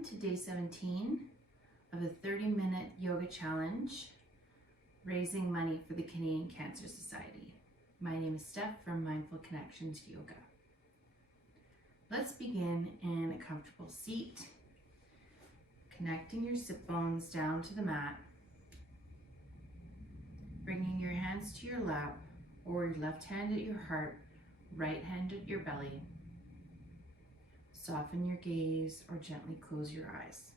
Welcome to day 17 of a 30-minute yoga challenge, raising money for the Canadian Cancer Society. My name is Steph from Mindful Connections Yoga. Let's begin in a comfortable seat, connecting your sit bones down to the mat, bringing your hands to your lap or your left hand at your heart, right hand at your belly. Soften your gaze or gently close your eyes.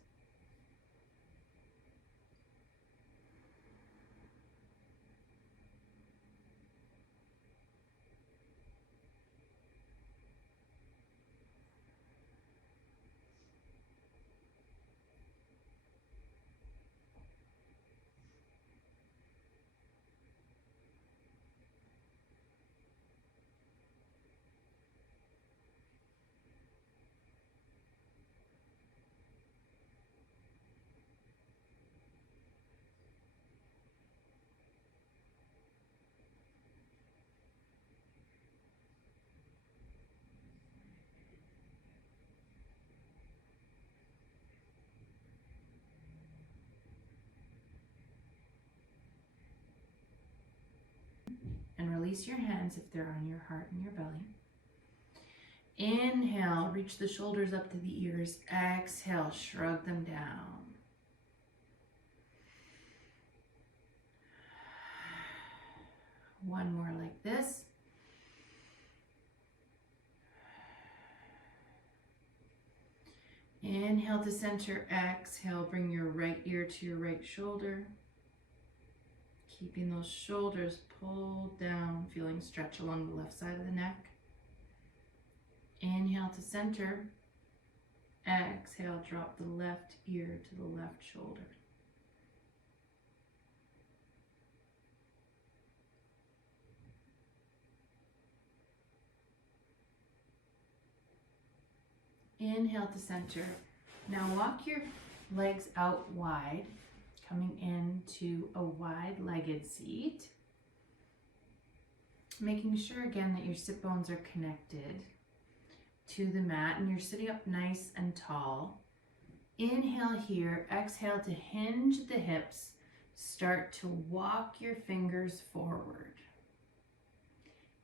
And release your hands if they're on your heart and your belly. Inhale, reach the shoulders up to the ears. Exhale, shrug them down. One more like this. Inhale to center, exhale, bring your right ear to your right shoulder. Keeping those shoulders pulled down, feeling stretch along the left side of the neck. Inhale to center. Exhale, drop the left ear to the left shoulder. Inhale to center. Now walk your legs out wide, coming into a wide-legged seat. Making sure again that your sit bones are connected to the mat and you're sitting up nice and tall. Inhale here, exhale to hinge the hips. Start to walk your fingers forward.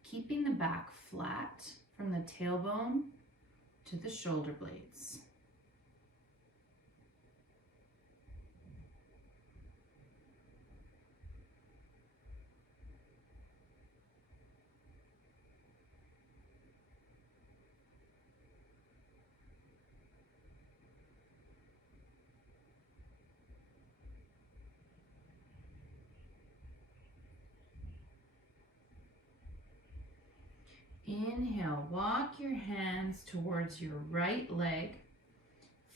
Keeping the back flat from the tailbone to the shoulder blades. Inhale, walk your hands towards your right leg,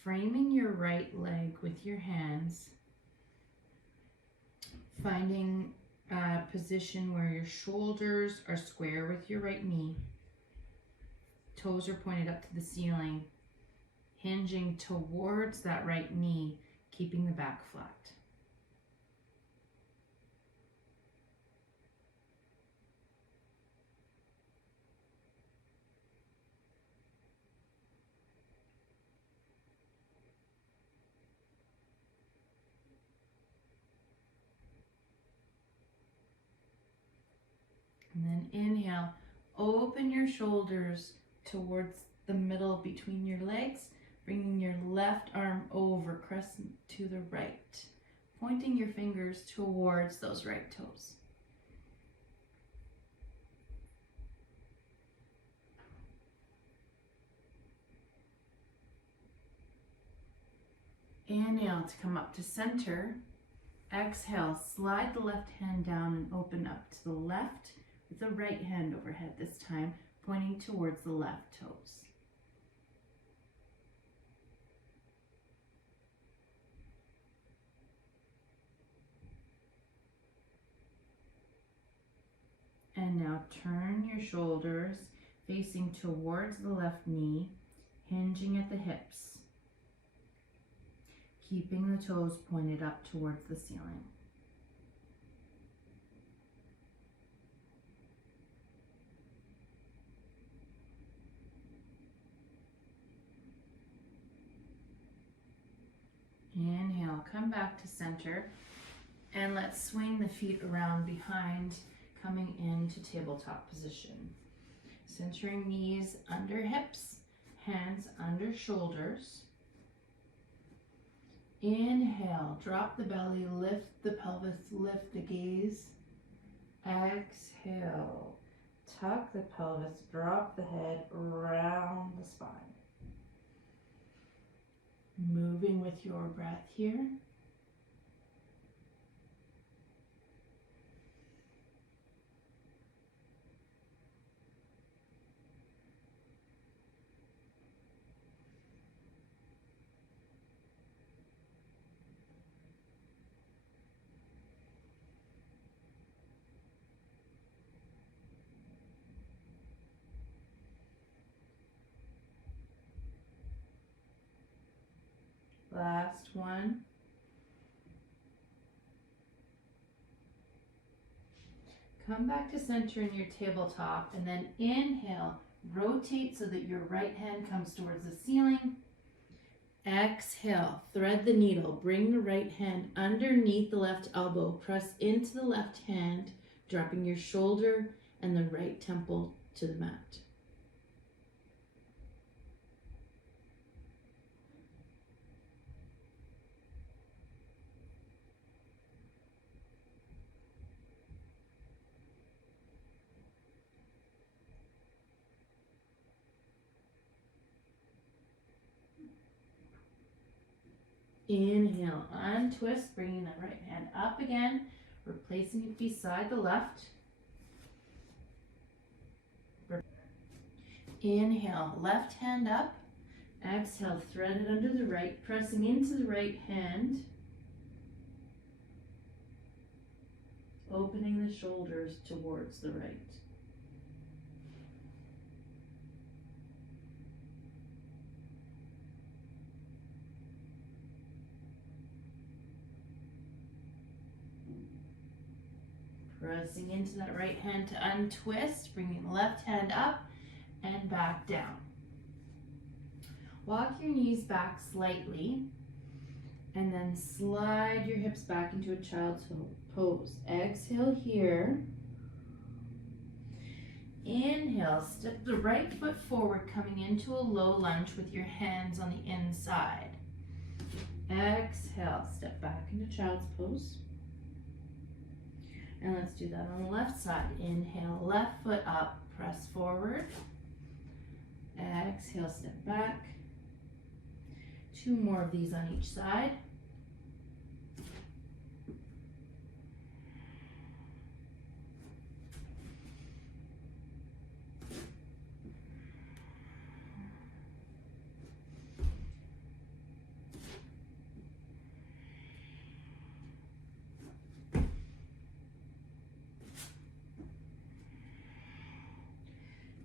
framing your right leg with your hands, finding a position where your shoulders are square with your right knee, toes are pointed up to the ceiling, hinging towards that right knee, keeping the back flat. And then inhale, open your shoulders towards the middle between your legs, bringing your left arm over, crescent to the right, pointing your fingers towards those right toes. Inhale to come up to center. Exhale, slide the left hand down and open up to the left with the right hand overhead this time, pointing towards the left toes. And now turn your shoulders facing towards the left knee, hinging at the hips, keeping the toes pointed up towards the ceiling. Inhale, come back to center, and let's swing the feet around behind, coming into tabletop position. Centering knees under hips, hands under shoulders. Inhale, drop the belly, lift the pelvis, lift the gaze. Exhale, tuck the pelvis, drop the head, round the spine. Moving with your breath here. Last one. Come back to center in your tabletop, and then inhale, rotate so that your right hand comes towards the ceiling. Exhale, thread the needle, bring the right hand underneath the left elbow, press into the left hand, dropping your shoulder and the right temple to the mat. Inhale, untwist, bringing the right hand up again, replacing it beside the left. Inhale, left hand up. Exhale, thread it under the right, pressing into the right hand. Opening the shoulders towards the right. Pressing into that right hand to untwist, bringing the left hand up and back down. Walk your knees back slightly and then slide your hips back into a child's pose. Exhale here. Inhale, step the right foot forward, coming into a low lunge with your hands on the inside. Exhale, step back into child's pose. And let's do that on the left side. Inhale, left foot up, press forward. Exhale, step back. 2 more of these on each side.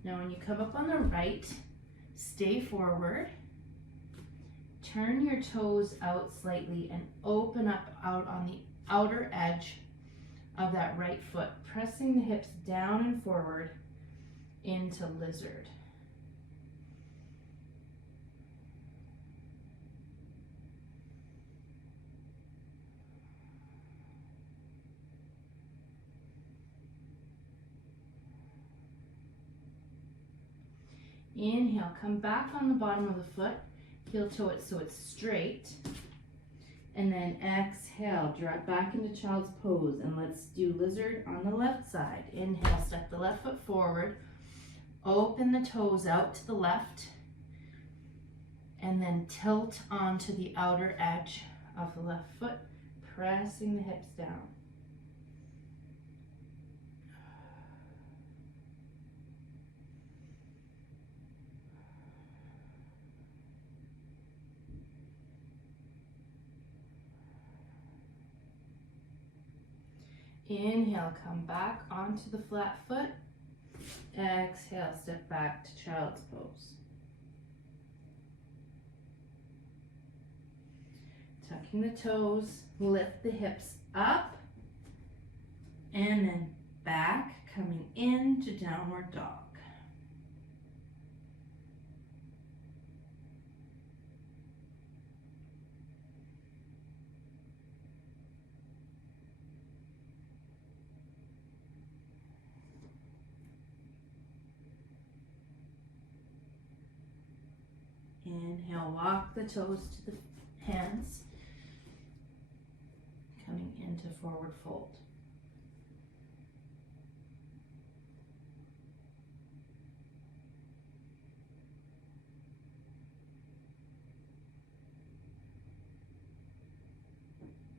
Now when you come up on the right, stay forward. Turn your toes out slightly and open up out on the outer edge of that right foot, pressing the hips down and forward into lizard. Inhale, come back on the bottom of the foot, heel toe it so it's straight. And then exhale, drop back into child's pose, and let's do lizard on the left side. Inhale, step the left foot forward, open the toes out to the left, and then tilt onto the outer edge of the left foot, pressing the hips down. Inhale, come back onto the flat foot. Exhale, step back to child's pose. Tucking the toes, lift the hips up, and then back, coming into downward dog. Inhale, walk the toes to the hands, coming into forward fold.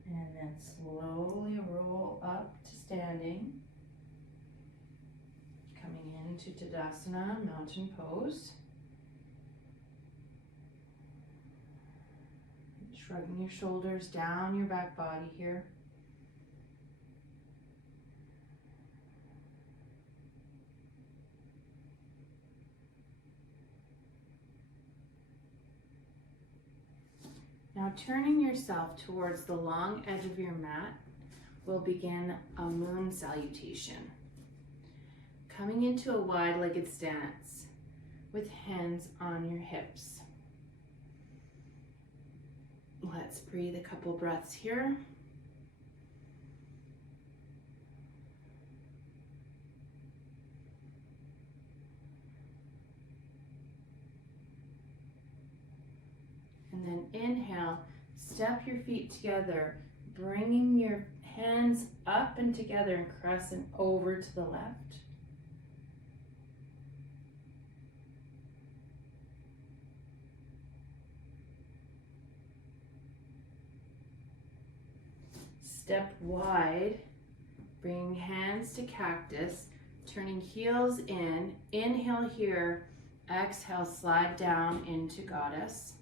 And then slowly roll up to standing, coming into Tadasana, mountain pose. Shrugging your shoulders down your back body here. Now turning yourself towards the long edge of your mat, we'll begin a moon salutation. Coming into a wide-legged stance with hands on your hips. Let's breathe a couple breaths here. And then inhale, step your feet together, bringing your hands up and together and crescent over to the left. Step wide, bringing hands to cactus, turning heels in. Inhale here, exhale, slide down into goddess.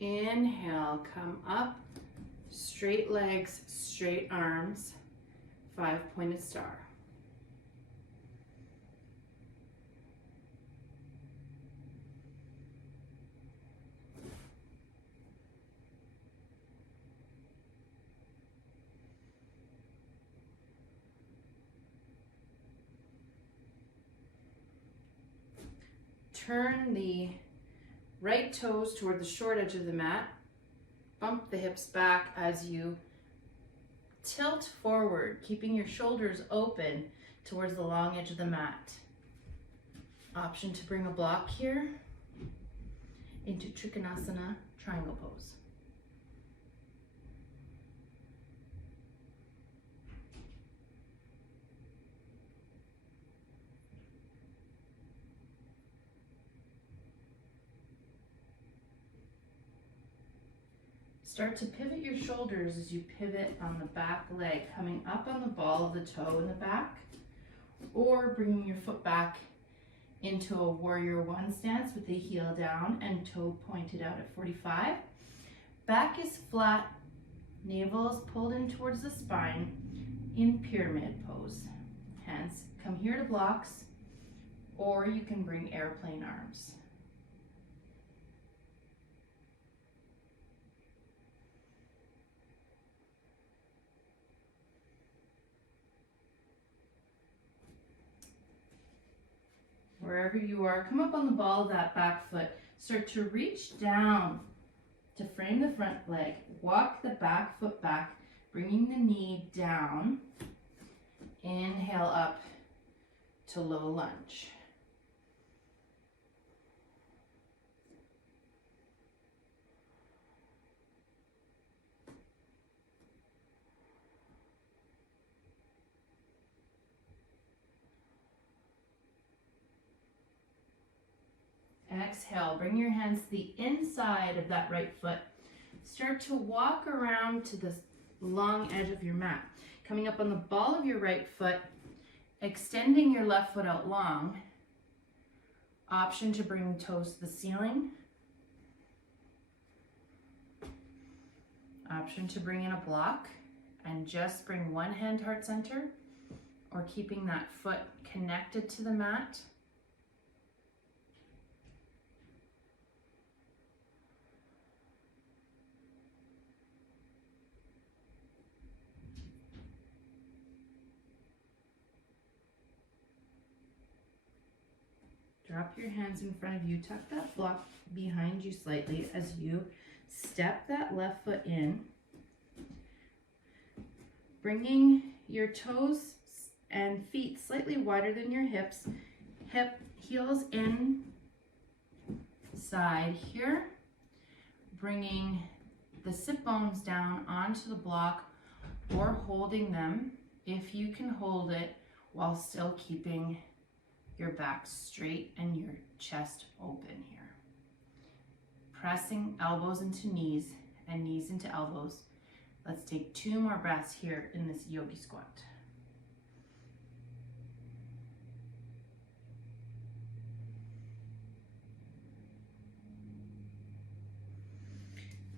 Inhale, come up, straight legs, straight arms, 5-pointed star. Turn the right toes toward the short edge of the mat. Bump the hips back as you tilt forward, keeping your shoulders open towards the long edge of the mat. Option to bring a block here into Trikonasana, triangle pose. Start to pivot your shoulders as you pivot on the back leg, coming up on the ball of the toe in the back, or bringing your foot back into a warrior one stance with the heel down and toe pointed out at 45. Back is flat, navel is pulled in towards the spine in pyramid pose. Hands come here to blocks, or you can bring airplane arms. Wherever you are, come up on the ball of that back foot. Start to reach down to frame the front leg. Walk the back foot back, bringing the knee down. Inhale up to low lunge. Exhale, bring your hands to the inside of that right foot. Start to walk around to the long edge of your mat. Coming up on the ball of your right foot, extending your left foot out long. Option to bring the toes to the ceiling. Option to bring in a block and just bring one hand heart center, or keeping that foot connected to the mat. Drop your hands in front of you. Tuck that block behind you slightly as you step that left foot in. Bringing your toes and feet slightly wider than your hips. Heels in side here. Bringing the sit bones down onto the block or holding them if you can hold it while still keeping your back straight and your chest open here. Pressing elbows into knees and knees into elbows. Let's take 2 more breaths here in this yogi squat.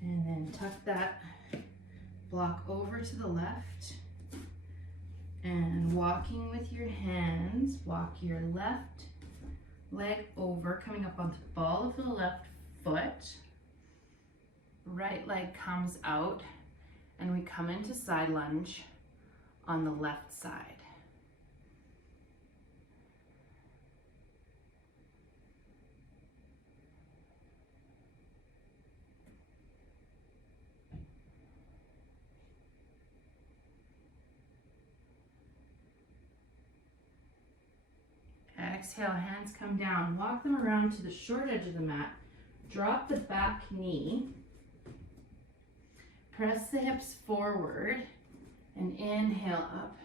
And then tuck that block over to the left. And walking with your hands, walk your left leg over, coming up onto the ball of the left foot. Right leg comes out, and we come into side lunge on the left side. Exhale, hands come down. Walk them around to the short edge of the mat. Drop the back knee. Press the hips forward and inhale up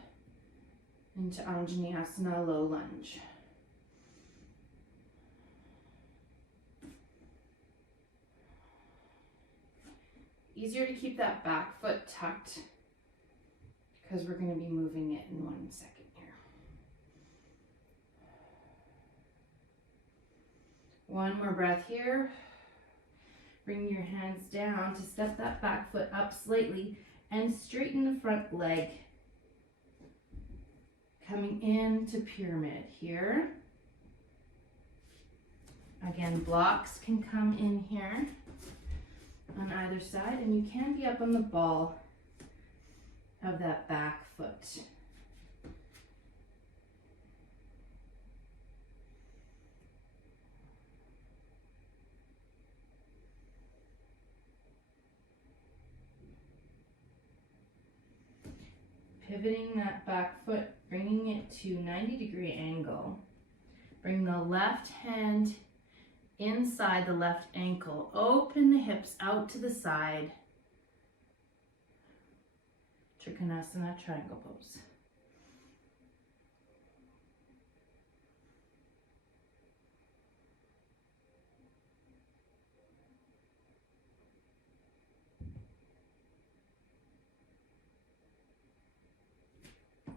into Anjaneyasana, low lunge. Easier to keep that back foot tucked because we're going to be moving it in 1 second here. 1 more breath here. Bring your hands down to step that back foot up slightly and straighten the front leg. Coming into pyramid here. Again, blocks can come in here on either side, and you can be up on the ball of that back foot. Pivoting that back foot, bringing it to 90-degree angle. Bring the left hand inside the left ankle. Open the hips out to the side. Trikonasana, triangle pose.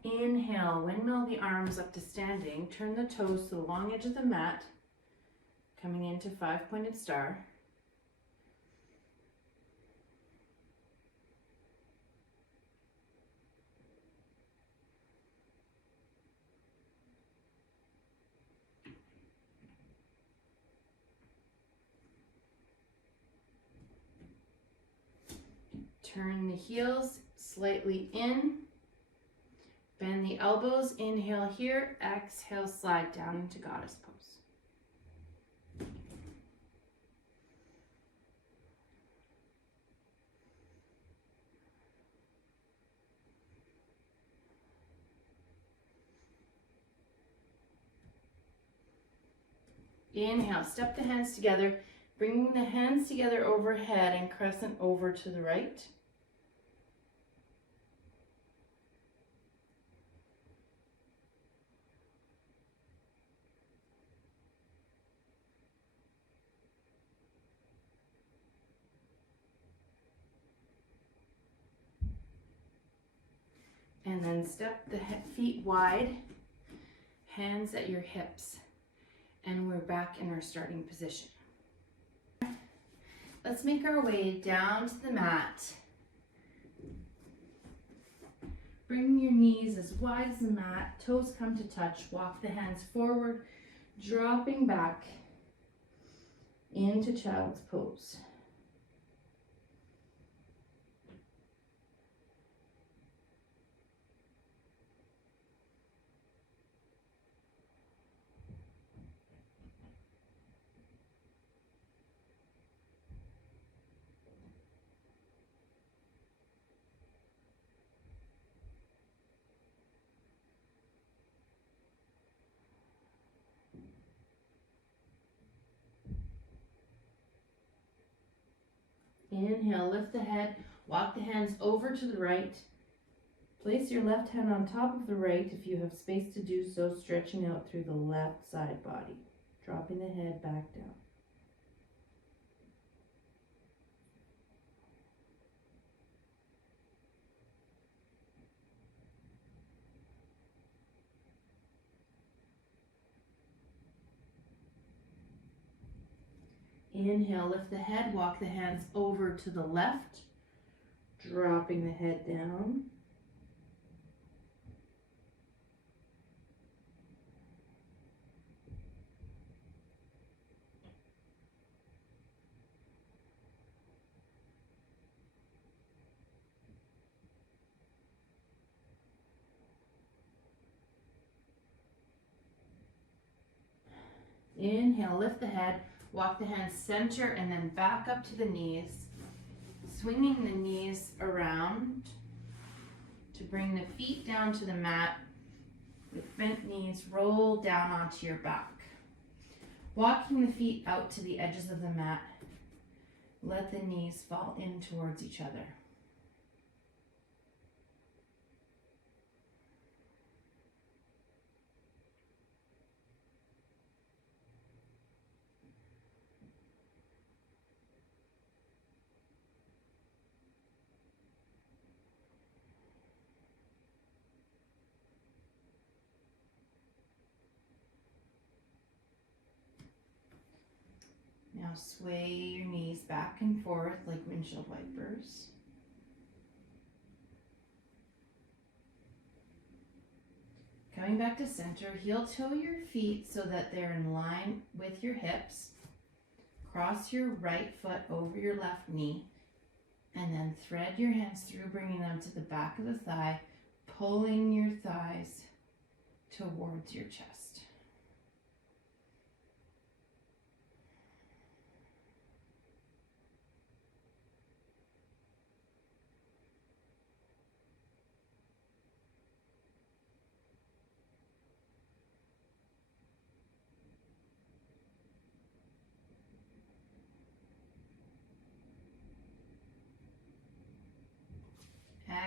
Inhale, windmill the arms up to standing. Turn the toes to the long edge of the mat, coming into 5-pointed star. Turn the heels slightly in. Bend the elbows, inhale here, exhale, slide down into goddess pose. Inhale, step the hands together, bringing the hands together overhead and crescent over to the right. And then step the feet wide, hands at your hips, and we're back in our starting position. Let's make our way down to the mat. Bring your knees as wide as the mat, toes come to touch, walk the hands forward, dropping back into child's pose. Inhale, lift the head, walk the hands over to the right. Place your left hand on top of the right if you have space to do so, stretching out through the left side body, dropping the head back down. Inhale, lift the head, walk the hands over to the left, dropping the head down. Inhale, lift the head, walk the hands center and then back up to the knees, swinging the knees around to bring the feet down to the mat. With bent knees, roll down onto your back. Walking the feet out to the edges of the mat, let the knees fall in towards each other. Now sway your knees back and forth like windshield wipers. Coming back to center, heel toe your feet so that they're in line with your hips. Cross your right foot over your left knee and then thread your hands through, bringing them to the back of the thigh, pulling your thighs towards your chest.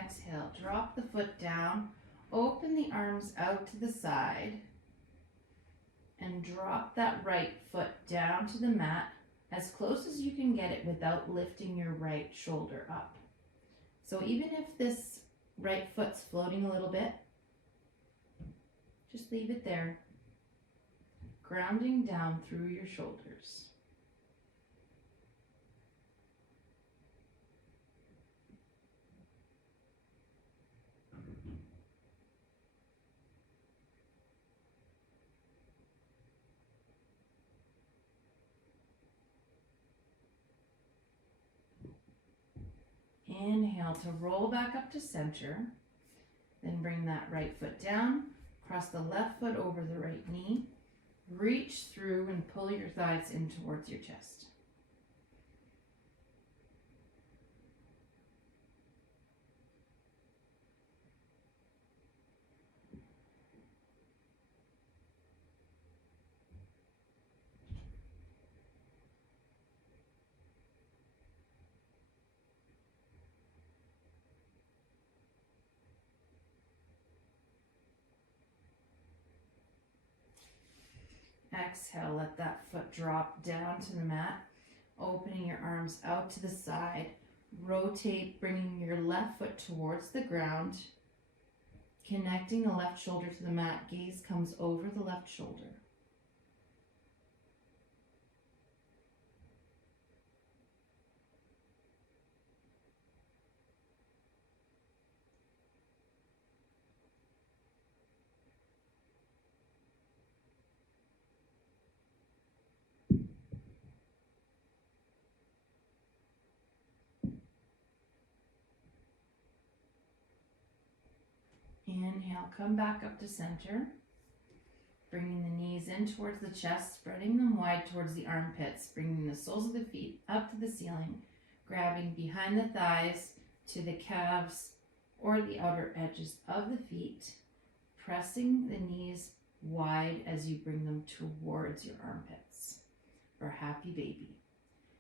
Exhale, drop the foot down, open the arms out to the side, and drop that right foot down to the mat as close as you can get it without lifting your right shoulder up. So even if this right foot's floating a little bit, just leave it there, grounding down through your shoulders. Inhale to roll back up to center, then bring that right foot down, cross the left foot over the right knee, reach through and pull your thighs in towards your chest. Exhale, let that foot drop down to the mat, opening your arms out to the side. Rotate, bringing your left foot towards the ground, connecting the left shoulder to the mat. Gaze comes over the left shoulder. Inhale, come back up to center, bringing the knees in towards the chest, spreading them wide towards the armpits, bringing the soles of the feet up to the ceiling, grabbing behind the thighs to the calves or the outer edges of the feet, pressing the knees wide as you bring them towards your armpits for happy baby.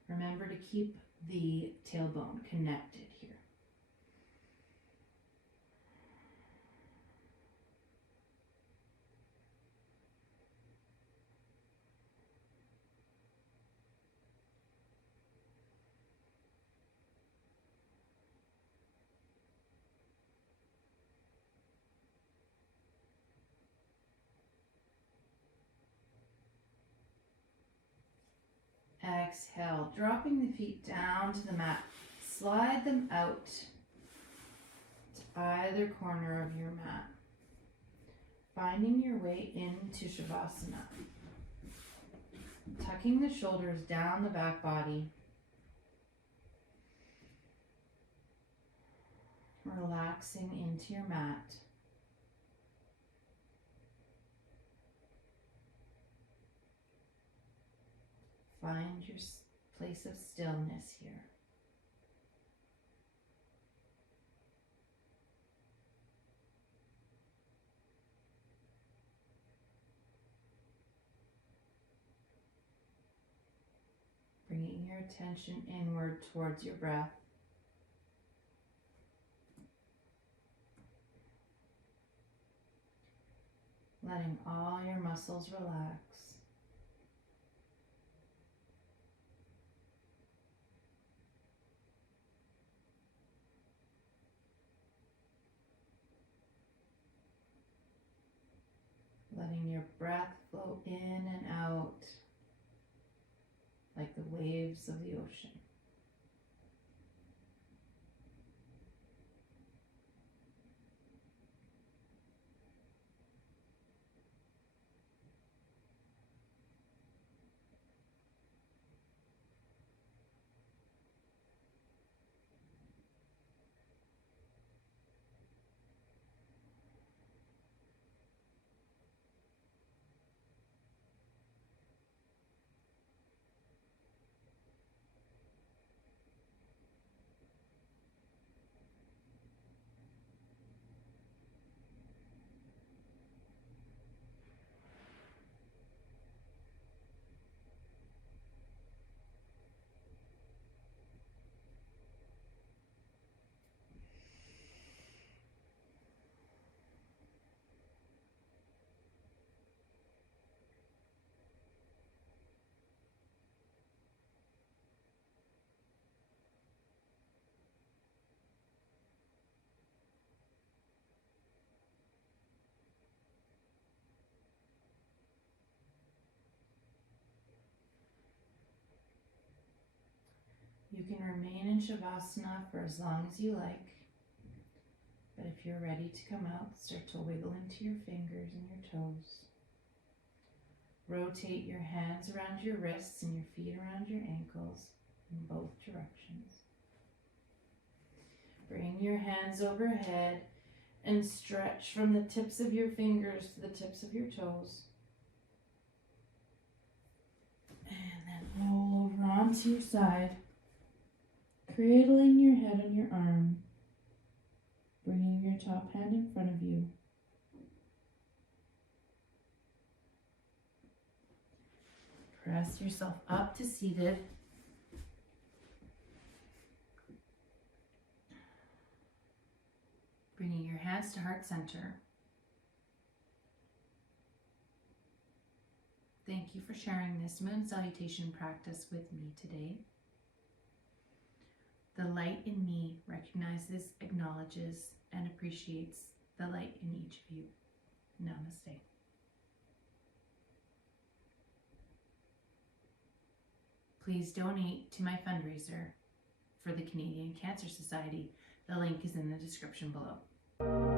Remember to keep the tailbone connected here. Exhale, dropping the feet down to the mat. Slide them out to either corner of your mat. Finding your way into Shavasana. Tucking the shoulders down the back body. Relaxing into your mat. Find your place of stillness here. Bringing your attention inward towards your breath. Letting all your muscles relax. Letting your breath flow in and out like the waves of the ocean. You can remain in Shavasana for as long as you like, but if you're ready to come out, start to wiggle into your fingers and your toes. Rotate your hands around your wrists and your feet around your ankles in both directions. Bring your hands overhead and stretch from the tips of your fingers to the tips of your toes. And then roll over onto your side, cradling your head on your arm, bringing your top hand in front of you. Press yourself up to seated. Bringing your hands to heart center. Thank you for sharing this moon salutation practice with me today. The light in me recognizes, acknowledges, and appreciates the light in each of you. Namaste. Please donate to my fundraiser for the Canadian Cancer Society. The link is in the description below.